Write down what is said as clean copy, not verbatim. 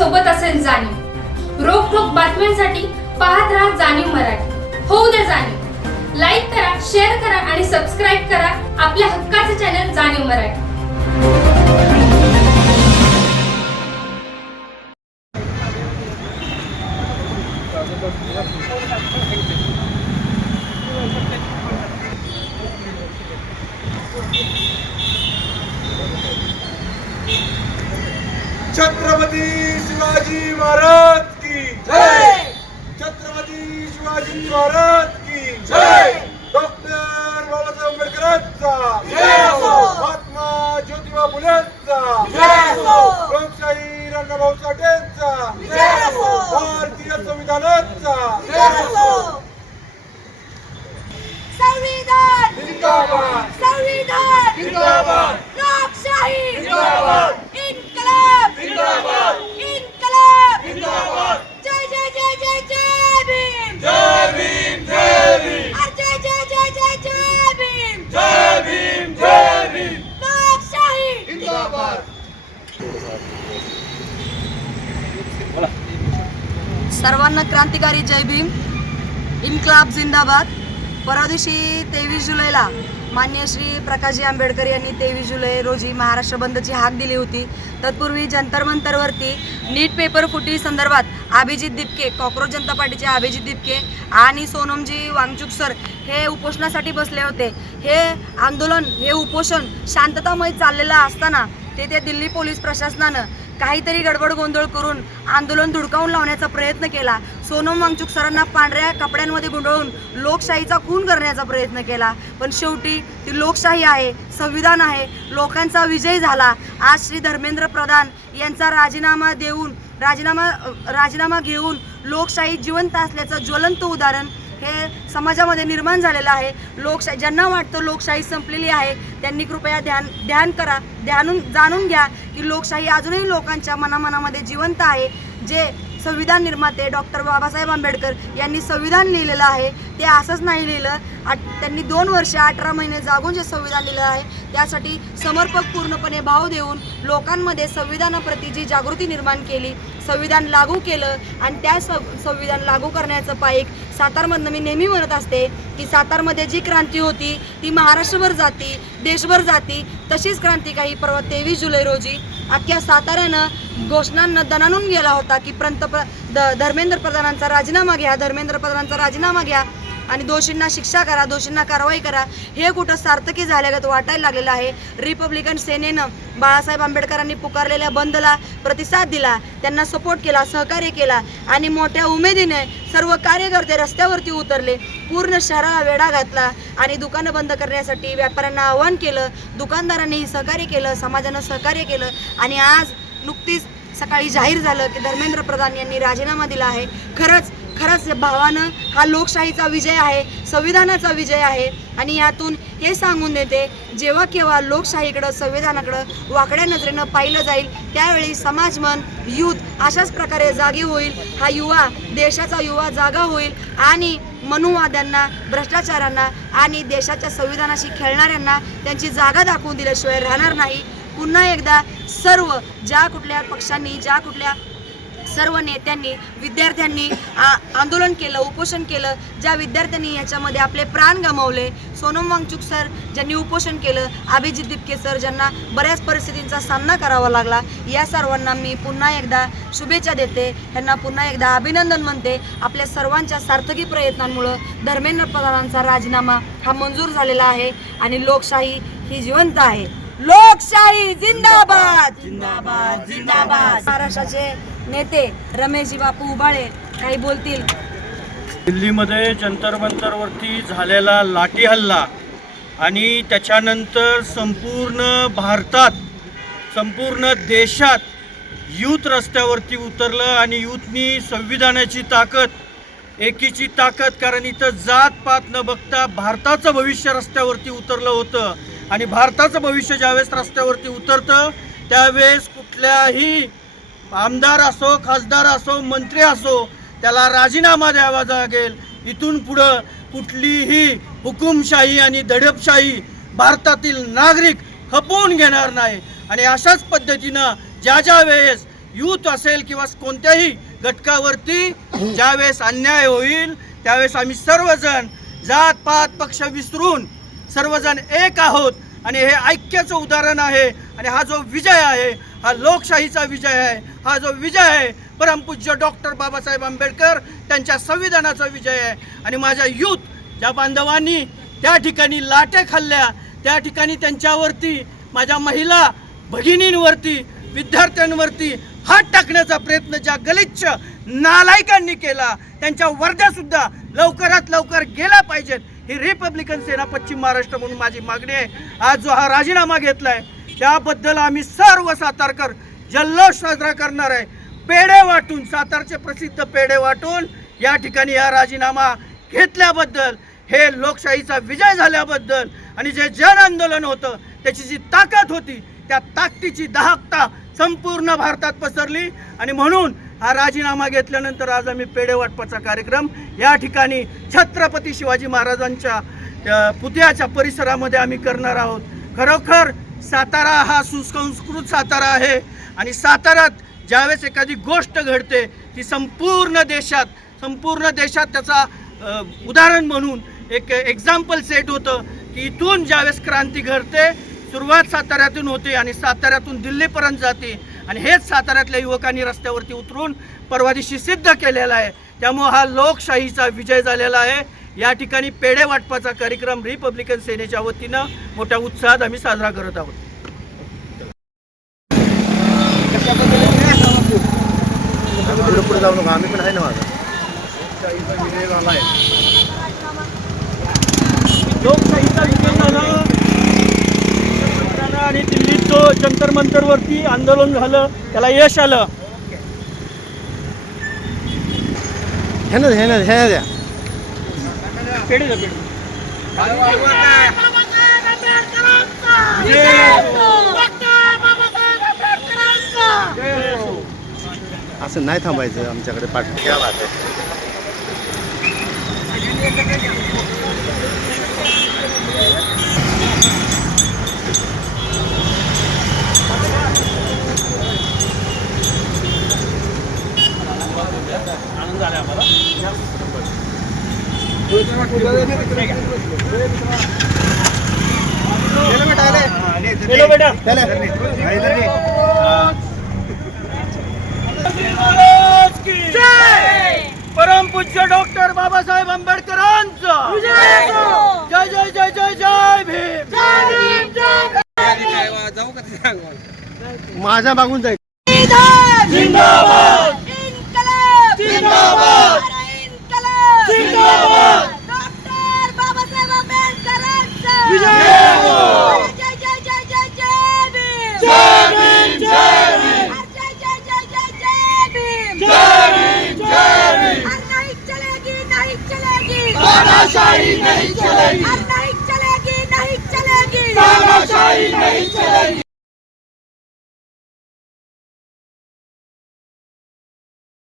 सोबत असेल जाणीव। रोखोक बातम्यांसाठी पाहत राहा जाणीव मराठी। होऊ द्या जाणीव। लाईक करा, शेअर करा आणि सबस्क्राईब करा आपल्या हक्काचे चॅनल जाणीव मराठी। छत्रपती शिवाजी महाराज की जय। छत्रपती शिवाजी महाराज की जय। डॉक्टर बाबासाहेब आंबेडकरांचा जय हो। महात्मा ज्योतिबा फुलेंचा जय हो। लोकशाही अण्णाभाऊ साठेंचा जय हो। भारतीय संविधानाचा जय हो। संविधान जिंदाबाद, संविधान जिंदाबाद, लोकशाही जिंदाबाद, इन्कलाब जिंदाबाद, इन्कलाब जिंदाबाद। जय जय जय जय जय भीम जय भीम, जय भीम, जय जय जय जय जय भीम जय भीम, जय भीम, लोकशाही जिंदाबाद। सर्वांना क्रांतिकारी जय भीम, इन्कलाब जिंदाबाद। परवा दिवशी 23 जुलैला माननीय श्री प्रकाशजी आंबेडकर यांनी 23 जुलै रोजी महाराष्ट्र बंदची हाक दिली होती। तत्पूर्वी जंतर मंतरवरती नीट पेपर फुटी संदर्भात अभिजित दिपके, कॉक्रोच जनता पार्टीचे अभिजित दिपके आणि सोनमजी वांगचुक सर हे उपोषणासाठी बसले होते। हे आंदोलन, हे उपोषण शांततामय चाललेलं असताना ते दिल्ली पोलीस प्रशासनानं काहीतरी गडबड गोंधळ करून आंदोलन धुडकावून लावण्याचा प्रयत्न केला। सोनम वांगचुक सरांना पांढऱ्या कपड्यांमध्ये गुंडाळून लोकशाहीचा खून करण्याचा प्रयत्न केला। पण शेवटी ती लोकशाही आहे, संविधान आहे, लोकांचा विजय झाला। आज श्री धर्मेंद्र प्रधान यांचा राजीनामा घेऊन लोकशाही जिवंत असल्याचं ज्वलंत उदाहरण हे समाजामध्ये निर्माण झालेलं आहे। लोकशाही ज्यांना वाटतं लोकशाही संपलेली आहे त्यांनी कृपया जाणून घ्या की लोकशाही अजूनही लोकांच्या मनामध्ये जिवंत आहे। जे संविधान निर्माते डॉक्टर बाबासाहेब आंबेडकर यांनी संविधान लिहिलेलं आहे ते असंच नाही लिहिलं। त्यांनी 2 वर्ष 18 महिने जागून जे संविधान लिहिलं आहे त्यासाठी समर्पक पूर्णपणे भाव देऊन लोकांमध्ये संविधानाप्रती जी जागृती निर्माण केली, संविधान लागू केलं आणि त्या संविधान लागू करण्याचं पाईक सातारमधनं मी नेहमी म्हणत असते की सातारमध्ये जी क्रांती होती ती महाराष्ट्रभर जाती, देशभर जाती। तशीच क्रांती काही परवा 23 जुलै रोजी अख्ख्या साताऱ्यानं घोषणांना दणानून गेला होता की धर्मेंद्र प्रधानांचा राजीनामा घ्या आणि दोषींना शिक्षा करा, दोषींना कारवाई करा। हे कुठं सार्थकी झाल्यागत वाटायला लागलेलं आहे। रिपब्लिकन सेनेनं बाळासाहेब आंबेडकरांनी पुकारलेल्या बंदला प्रतिसाद दिला, त्यांना सपोर्ट केला, सहकार्य केला आणि मोठ्या उमेदीने सर्व कार्यकर्ते रस्त्यावरती उतरले। पूर्ण शहराला वेढा घातला आणि दुकानं बंद करण्यासाठी व्यापाऱ्यांना आवाहन केलं। दुकानदारांनीही सहकार्य केलं, समाजानं सहकार्य केलं आणि आज नुकतीच सकाळी जाहीर झालं की धर्मेंद्र प्रधान यांनी राजीनामा दिला आहे। खरंच भावानं हा लोकशाहीचा विजय आहे, संविधानाचा विजय आहे। आणि यातून हे सांगून देते जेव्हा केव्हा लोकशाहीकडं, संविधानाकडं वाकड्या नजरेनं पाहिलं जाईल त्यावेळी समाज, मन, यूथ अशाच प्रकारे जागी होईल। हा युवा, देशाचा युवा जागा होईल आणि मनुवाद्यांना, भ्रष्टाचारांना आणि देशाच्या संविधानाशी खेळणाऱ्यांना त्यांची जागा दाखवून दिल्याशिवाय राहणार नाही। पुन्हा एकदा सर्व ज्या कुठल्या पक्षांनी, ज्या कुठल्या सर्व नेत्यांनी, विद्यार्थ्यांनी आंदोलन केलं, उपोषण केलं, ज्या विद्यार्थ्यांनी याच्यामध्ये आपले प्राण गमावले, सोनम वांगचुक सर ज्यांनी उपोषण केलं, अभिजित दिपके सर ज्यांना बऱ्याच परिस्थितींचा सामना करावा लागला, या सर्वांना मी पुन्हा एकदा शुभेच्छा देते, त्यांना पुन्हा एकदा अभिनंदन म्हणते। आपल्या सर्वांच्या सार्थकी प्रयत्नांमुळे धर्मेंद्र प्रधानांचा राजीनामा हा मंजूर झालेला आहे आणि लोकशाही ही जिवंत आहे। लोकशाही जिंदाबाद, जिंदाबाद, जिंदाबाद। महाराष्ट्राचे नेते रमेशजी बापू उबाळे काही बोलतील। दिल्लीमध्ये जंतर मंतरवरती झालेला लाठी हल्ला आणि त्याच्यानंतर संपूर्ण भारतात, संपूर्ण देशात यूथ रस्त्यावरती उतरलं आणि यूथनी संविधानाची ताकद, एकीची ताकद, कारण इथं जात पात न बघता भारताचं भविष्य रस्त्यावरती उतरलं होतं आणि भारताचं भविष्य ज्यावेळेस रस्त्यावरती उतरतं त्यावेळेस कुठल्याही आमदार असो, खासदार असो, मंत्री असो त्याला राजीनामा द्यावा लागेल। इथून पुढं कुठलीही हुकुमशाही आणि दडपशाही भारतातील नागरिक खपवून घेणार नाही आणि अशाच पद्धतीनं ज्या वेळेस यूथ असेल किंवा कोणत्याही घटकावरती ज्यावेळेस अन्याय होईल त्यावेळेस आम्ही सर्वजण जात पात पक्ष विसरून सर्वजण एक आहोत आणि हे ऐक्याचं उदाहरण आहे. आणि हा जो विजय आहे हा लोकशाहीचा विजय आहे. हा जो विजय आहे परमपूज्य डॉक्टर बाबासाहेब आंबेडकर त्यांच्या संविधानाचा विजय आहे. आणि माझ्या यूथ ज्या बांधवांनी त्या ठिकाणी लाटे खाल्ल्या, त्या ठिकाणी त्यांच्यावरती माझ्या महिला भगिनींवरती विद्यार्थ्यांवरती हात टाकण्याचा प्रयत्न ज्या गलिच्छ नालायकांनी केला त्यांच्या वर्ध्यासुद्धा लवकरात लवकर गेल्या पाहिजेत. ही रिपब्लिकन सेना पश्चिम महाराष्ट्र म्हणून माझी मागणी आहे. आज जो हा राजीनामा घेतलाय त्याबद्दल आम्ही सर्व सातारकर जल्लोष साजरा करणार आहे. पेढे वाटून, सातारचे प्रसिद्ध पेढे वाटून या ठिकाणी हा राजीनामा घेतल्याबद्दल, हे लोकशाहीचा विजय झाल्याबद्दल आणि जे जन आंदोलन होतं त्याची जी ताकद होती त्या ताकदीची दाहकता संपूर्ण भारतात पसरली. आणि म्हणून हा राजीनामा घेतल्यानंतर आज आम्ही पेढे वाटपाचा कार्यक्रम या ठिकाणी छत्रपती शिवाजी महाराजांच्या पुतळ्याच्या परिसरामध्ये आम्ही करणार आहोत. खरोखर सातारा हा सुसंस्कृत सातारा आहे आणि साताऱ्यात ज्यावेळेस एखादी गोष्ट घडते ती संपूर्ण देशात त्याचा उदाहरण म्हणून एक एक्झाम्पल सेट होतं की इथून ज्यावेळेस क्रांती घडते सुरुवात साताऱ्यातून होते आणि साताऱ्यातून दिल्लीपर्यंत जाते. आणि हेच साताऱ्यातल्या युवकांनी रस्त्यावरती उतरून परवा दिवशी सिद्ध केलेला आहे. त्यामुळे हा लोकशाहीचा विजय झालेला आहे. या ठिकाणी पेढे वाटपाचा कार्यक्रम रिपब्लिकन सेनेच्या वतीनं मोठ्या उत्साहात आम्ही साजरा करत आहोत. पुढे जाऊ नका, आम्ही पण आहे ना माझा लोकशाहीचा विजय झाला आणि दिल्लीत जो जंतर मंतरवरती आंदोलन झालं त्याला यश आलं. हे ना द्या पेढे द्या, पेढे. असं नाही थांबायचं आमच्याकडे पाठ घ्या बात आहे. आनंद झाला आम्हाला. परमपूज्य डॉक्टर बाबासाहेब आंबेडकरांचा जय जय जय जय जय भीम. माझ्या मागून जाईल. जिंदाबाद इन्कलाब जिंदाबाद इन्कलाब जिंदाबाद. डॉक्टर बाबासाहेब आंबेडकरांचा विजय हो. जय जय जय जय जय भीम. जय भीम जय भीम जय जय जय जय जय भीम. जय भीम जय भीम. नहीं चलेगी नहीं चलेगी तानाशाही नहीं चलेगी. नहीं चलेगी नहीं चलेगी. तानाशाही नहीं चलेगी.